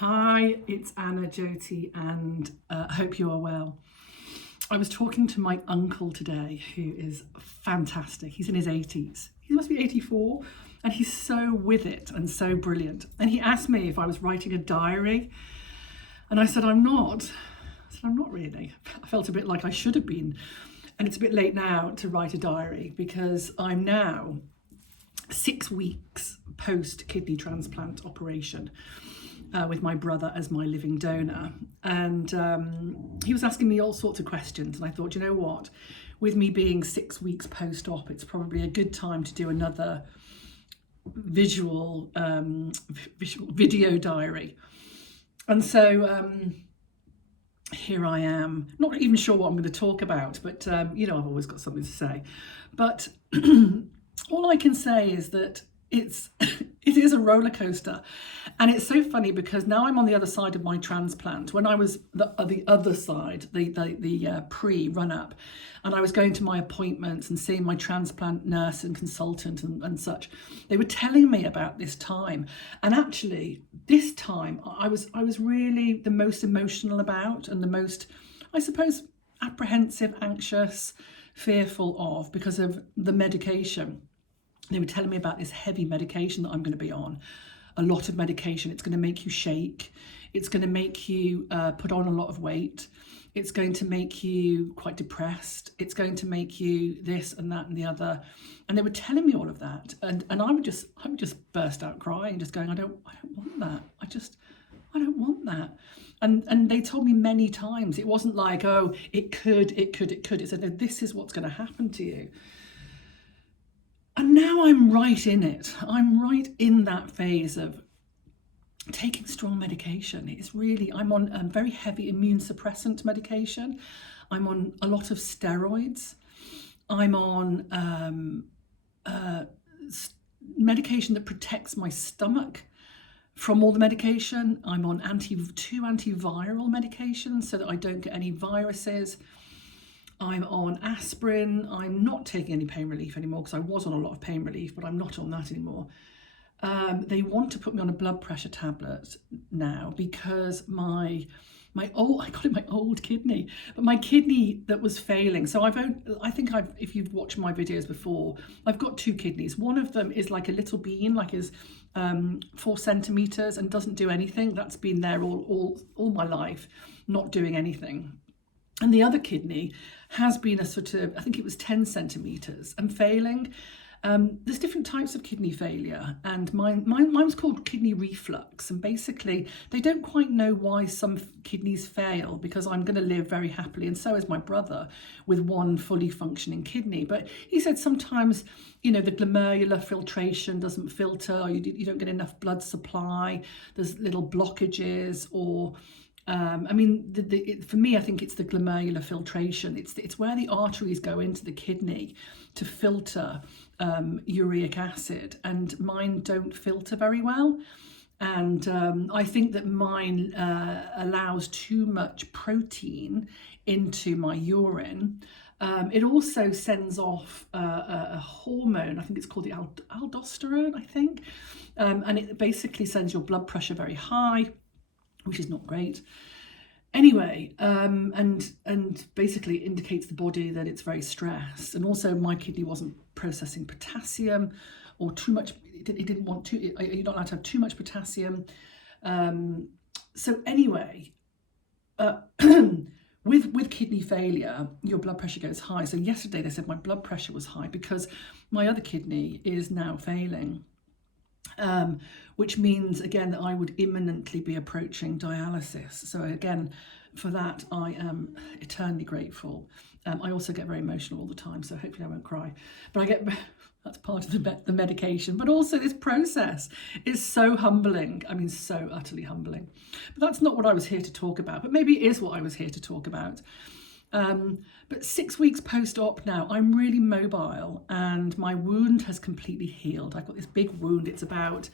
Hi, it's Anna Jyoti, and I hope you are well. I was talking to my uncle today, who is fantastic. He's in his 80s. He must be 84, and he's so with it and so brilliant. And he asked me if I was writing a diary, and I said, I'm not. I said, I'm not really. I felt a bit like I should have been. And it's a bit late now to write a diary because I'm now 6 weeks post kidney transplant operation. With my brother as my living donor, and he was asking me all sorts of questions, and I thought, you know what, with me being 6 weeks post-op, it's probably a good time to do another visual video diary. And so here I am, not even sure what I'm going to talk about, but I've always got something to say. But all I can say is that it is a roller coaster, and it's so funny because now I'm on the other side of my transplant. When I was the other side, the pre-run up, and I was going to my appointments and seeing my transplant nurse and consultant and such, they were telling me about this time, and actually this time I was really the most emotional about, and the most, I suppose, apprehensive, anxious, fearful of, because of the medication. They were telling me about this heavy medication that I'm going to be on, a lot of medication. It's going to make you shake. It's going to make you put on a lot of weight. It's going to make you quite depressed. It's going to make you this and that and the other. And they were telling me all of that. And I would just burst out crying, just going, I don't want that. I don't want that. And they told me many times, it wasn't like, oh, it could. It said, no, this is what's going to happen to you. And now I'm right in it. I'm right in that phase of taking strong medication. I'm on a very heavy immune suppressant medication. I'm on a lot of steroids. I'm on medication that protects my stomach from all the medication. I'm on two antiviral medications so that I don't get any viruses. I'm on aspirin. I'm not taking any pain relief anymore because I was on a lot of pain relief, but I'm not on that anymore. They want to put me on a blood pressure tablet now because I call it my old kidney, but my kidney that was failing. So if you've watched my videos before, I've got two kidneys. One of them is like a little bean, like is 4 centimeters and doesn't do anything. That's been there all my life, not doing anything. And the other kidney has been a sort of, I think it was 10 centimetres and failing. There's different types of kidney failure, and mine was called kidney reflux. And basically, they don't quite know why some kidneys fail, because I'm going to live very happily, and so is my brother, with one fully functioning kidney. But he said sometimes, the glomerular filtration doesn't filter, or you don't get enough blood supply. There's little blockages, or for me, I think it's the glomerular filtration. It's where the arteries go into the kidney to filter uric acid, and mine don't filter very well. And I think that mine allows too much protein into my urine. It also sends off a hormone, I think it's called the aldosterone, I think. And it basically sends your blood pressure very high, which is not great. Anyway, and basically indicates the body that it's very stressed. And also my kidney wasn't processing potassium, or too much. It didn't want to. You're not allowed to have too much potassium. So anyway, with kidney failure, your blood pressure goes high. So yesterday they said my blood pressure was high because my other kidney is now failing. Which means, again, that I would imminently be approaching dialysis. So again, for that, I am eternally grateful. I also get very emotional all the time, so hopefully I won't cry. But that's part of the medication. But also this process is so humbling. I mean, so utterly humbling. But that's not what I was here to talk about. But maybe it is what I was here to talk about. But 6 weeks post-op now, I'm really mobile, and my wound has completely healed. I've got this big wound. It's about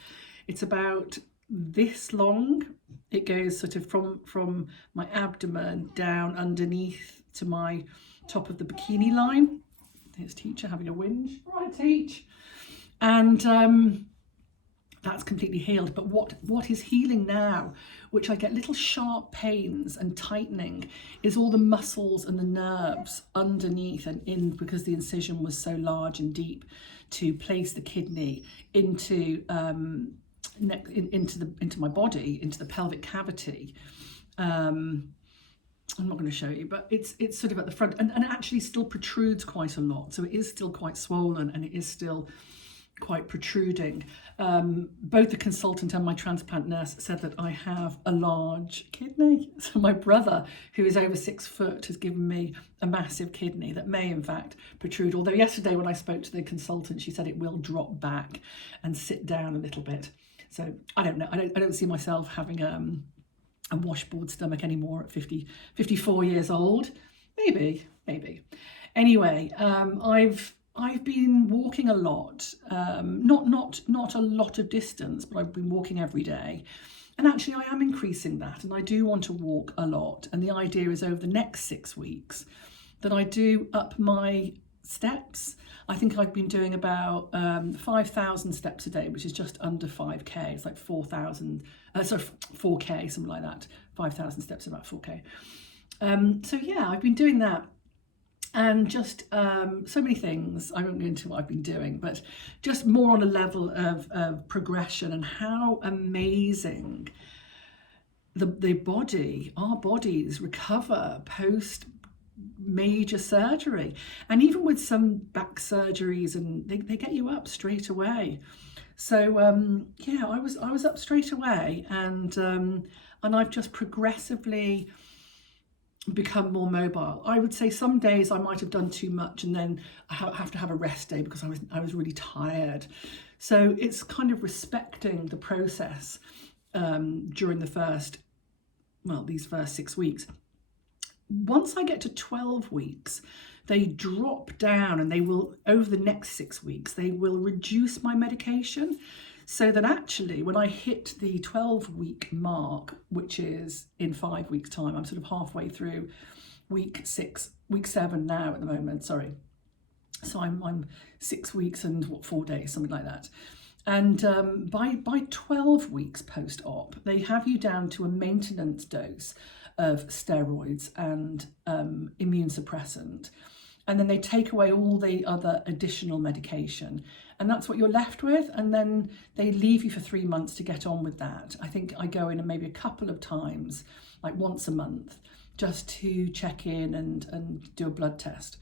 this long. It goes sort of from my abdomen down underneath to my top of the bikini line. There's teacher having a whinge. Right, teach. And that's completely healed. But what is healing now, which I get little sharp pains and tightening, is all the muscles and the nerves underneath and in, because the incision was so large and deep to place the kidney into into my body, into the pelvic cavity. I'm not going to show you, but it's sort of at the front, and it actually still protrudes quite a lot. So it is still quite swollen, and it is still quite protruding. Both the consultant and my transplant nurse said that I have a large kidney. So my brother, who is over 6 foot, has given me a massive kidney that may in fact protrude. Although yesterday when I spoke to the consultant, she said it will drop back and sit down a little bit. So I don't know. I don't see myself having a washboard stomach anymore at 54 years old. Maybe. Anyway, I've been walking a lot, not a lot of distance, but I've been walking every day. And actually I am increasing that, and I do want to walk a lot. And the idea is over the next 6 weeks that I do up my steps. I think I've been doing about 5,000 steps a day, which is just under 5k. It's like 4,000, 4k, something like that. 5,000 steps, about 4k. So yeah, I've been doing that. And just so many things. I won't go into what I've been doing, but just more on a level of progression and how amazing the body, our bodies recover post major surgery. And even with some back surgeries, and they get you up straight away. So yeah, I was up straight away, and I've just progressively become more mobile. I would say some days I might have done too much, and then I have to have a rest day because I was really tired. So it's kind of respecting the process during these first 6 weeks. Once I get to 12 weeks, they drop down, and they will, over the next 6 weeks, they will reduce my medication, so that actually when I hit the 12-week mark, which is in 5 weeks' time, I'm sort of halfway through week 7 now at the moment, sorry. So I'm 6 weeks and 4 days, something like that. And by 12 weeks post-op, they have you down to a maintenance dose of steroids and immune suppressant. And then they take away all the other additional medication. And that's what you're left with. And then they leave you for 3 months to get on with that. I think I go in maybe a couple of times, like once a month, just to check in and do a blood test.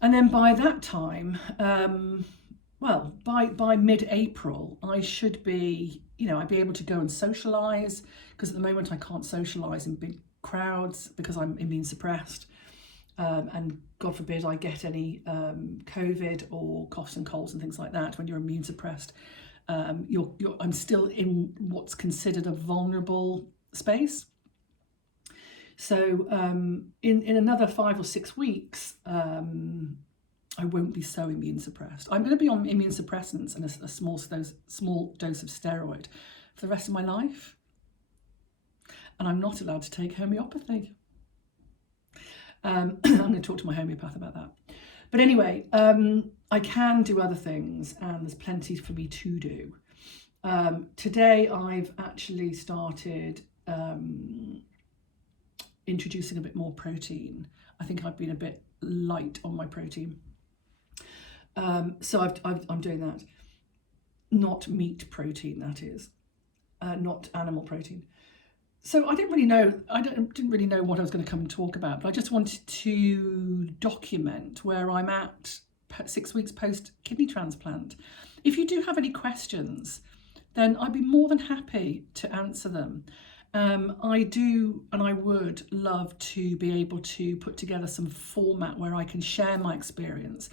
And then by that time, by mid-April, I should be, I'd be able to go and socialise, because at the moment I can't socialise in big crowds because I'm immune suppressed. And God forbid I get any COVID or coughs and colds and things like that. When you're immune suppressed, I'm still in what's considered a vulnerable space. So in another 5 or 6 weeks, I won't be so immune suppressed. I'm going to be on immune suppressants and a small dose of steroid for the rest of my life. And I'm not allowed to take homeopathy. I'm going to talk to my homeopath about that. But anyway, I can do other things, and there's plenty for me to do. Today I've actually started introducing a bit more protein. I think I've been a bit light on my protein. So I'm doing that. Not meat protein, that is. Not animal protein. So I didn't really know what I was going to come and talk about, but I just wanted to document where I'm at 6 weeks post kidney transplant. If you do have any questions, then I'd be more than happy to answer them. I do, and I would love to be able to put together some format where I can share my experience.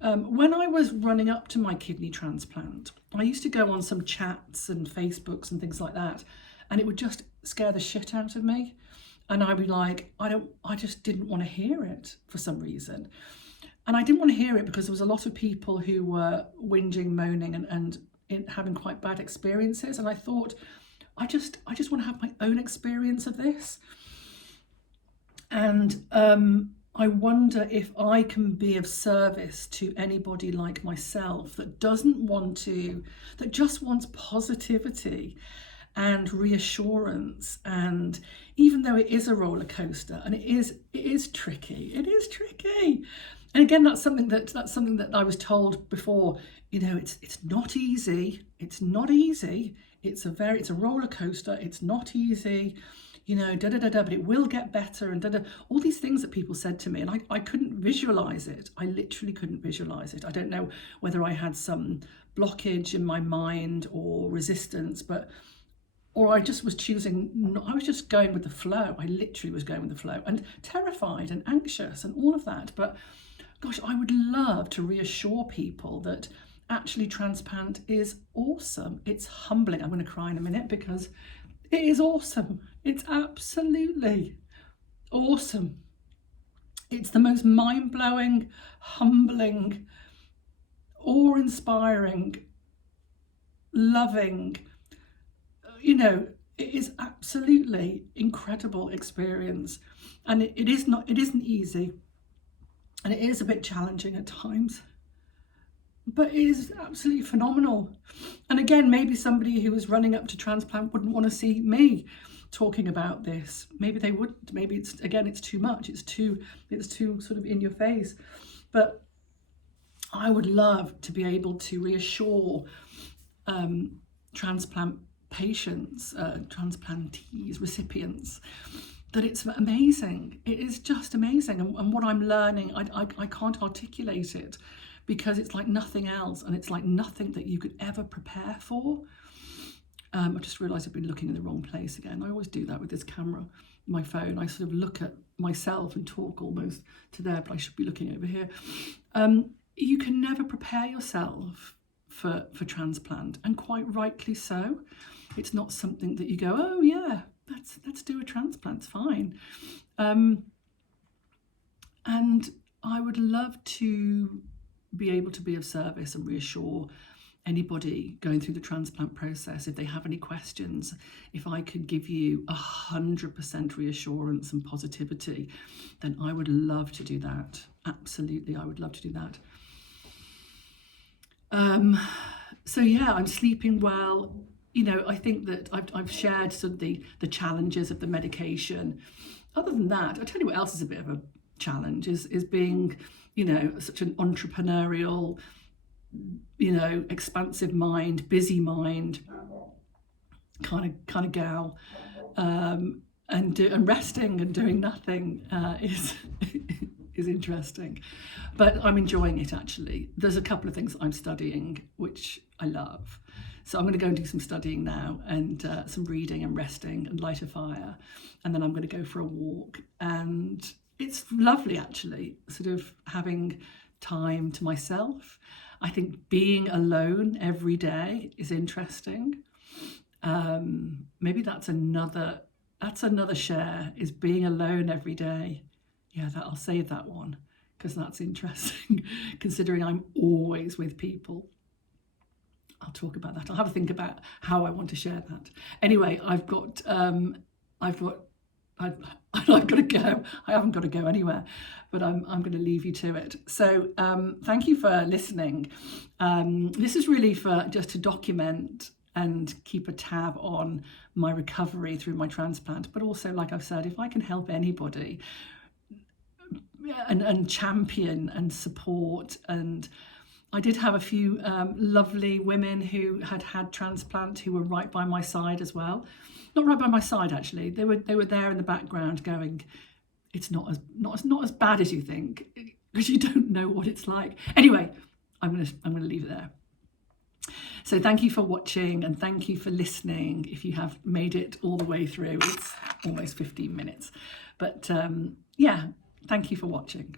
When I was running up to my kidney transplant, I used to go on some chats and Facebooks and things like that, and it would just scare the shit out of me. And I'd be like, I just didn't want to hear it for some reason. And I didn't want to hear it because there was a lot of people who were whinging, moaning, and having quite bad experiences. And I thought, I just want to have my own experience of this. And I wonder if I can be of service to anybody like myself that doesn't want to, that just wants positivity and reassurance. And even though it is a roller coaster, and it is tricky, and again, that's something that I was told before. It's not easy. It's not easy. It's a roller coaster. It's not easy. But it will get better, and all these things that people said to me, and I couldn't visualize it. I literally couldn't visualize it. I don't know whether I had some blockage in my mind or resistance, or I just was I was just going with the flow. I literally was going with the flow, and terrified and anxious and all of that. But gosh, I would love to reassure people that actually transplant is awesome. It's humbling. I'm going to cry in a minute because it is awesome. It's absolutely awesome. It's the most mind-blowing, humbling, awe-inspiring, loving, it is absolutely incredible experience. And it isn't easy, and it is a bit challenging at times, but it is absolutely phenomenal. And again, maybe somebody who was running up to transplant wouldn't want to see me talking about this. Maybe they wouldn't. Maybe it's too much. It's too sort of in your face. But I would love to be able to reassure transplant patients, transplantees, recipients, that it's amazing. It is just amazing. And what I'm learning, I can't articulate it, because it's like nothing else, and it's like nothing that you could ever prepare for. I just realised I've been looking in the wrong place again. I always do that with this camera, my phone. I sort of look at myself and talk almost to there, but I should be looking over here. You can never prepare yourself for transplant, and quite rightly so. It's not something that you go, oh yeah, let's do a transplant, it's fine. And I would love to be able to be of service and reassure anybody going through the transplant process. If they have any questions, if I could give you 100% reassurance and positivity, then I would love to do that. Absolutely, I would love to do that. So yeah, I'm sleeping well. I think that I've shared sort of the challenges of the medication. Other than that, I'll tell you what else is a bit of a challenge is being, such an entrepreneurial, expansive mind, busy mind, kind of gal, and resting and doing nothing is interesting, but I'm enjoying it actually. There's a couple of things I'm studying which I love, so I'm going to go and do some studying now, and some reading and resting and light a fire, and then I'm going to go for a walk. And it's lovely actually, sort of having time to myself. I think being alone every day is interesting. Maybe that's another share, is being alone every day. Yeah, I'll save that one, because that's interesting, considering I'm always with people. I'll talk about that. I'll have a think about how I want to share that. Anyway, I've got to go. I haven't got to go anywhere, but I'm going to leave you to it. So thank you for listening. This is really for just to document and keep a tab on my recovery through my transplant, but also, like I've said, if I can help anybody and champion and support. And I did have a few lovely women who had transplant who were right by my side as well. Not right by my side actually. They were there in the background going, it's not as bad as you think, because you don't know what it's like. Anyway, I'm gonna leave it there. So thank you for watching, and thank you for listening. If you have made it all the way through, it's almost 15 minutes. But yeah, thank you for watching.